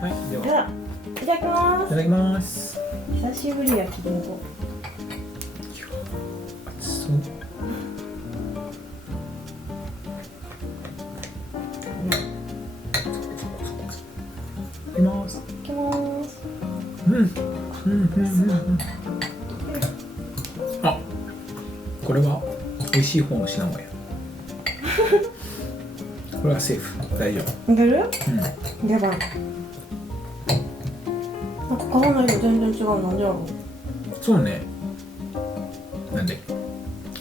はい、ででは、いただきまいただきます。す。久しぶり焼き団子。熱そう。いただきます。いただきます。あ、これは美味しい方のシナモンや。これはセーフ、大丈夫。いける？うん。やばい。なんか皮の色全然違う。なんでやろう。そうね。なんで？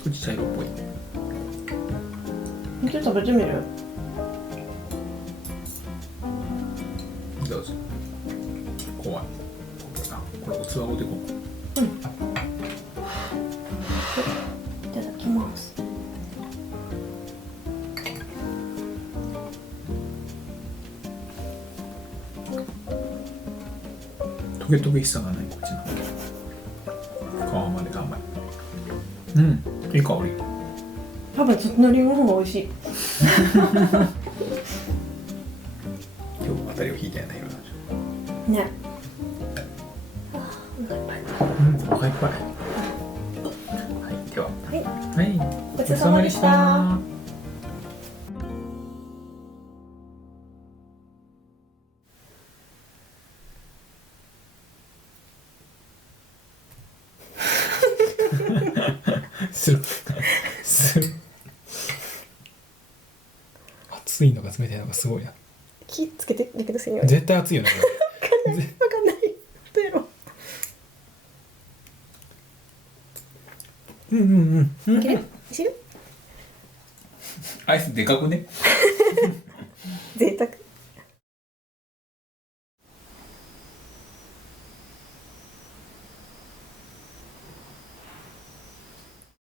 口茶色っぽい。ちょっと食べてみる？どうぞ。怖い。あ、これ器ごといこう。いただきます。トゲトゲしさがないこっちの。皮まで頑張る。うん、いい香り。多分そっちのリンゴの方が美味しい。今日当たりを引いたような色なんでしょ。ね。お腹いっぱい。はい、では。はい。はい。ごちそうさまでした。する。する。熱いのか冷たいのかすごいな。気つけてだけどせんように。絶対熱いよね。わかんない。わかんない。どうやろう。いける？いける？アイスでかくね。贅沢。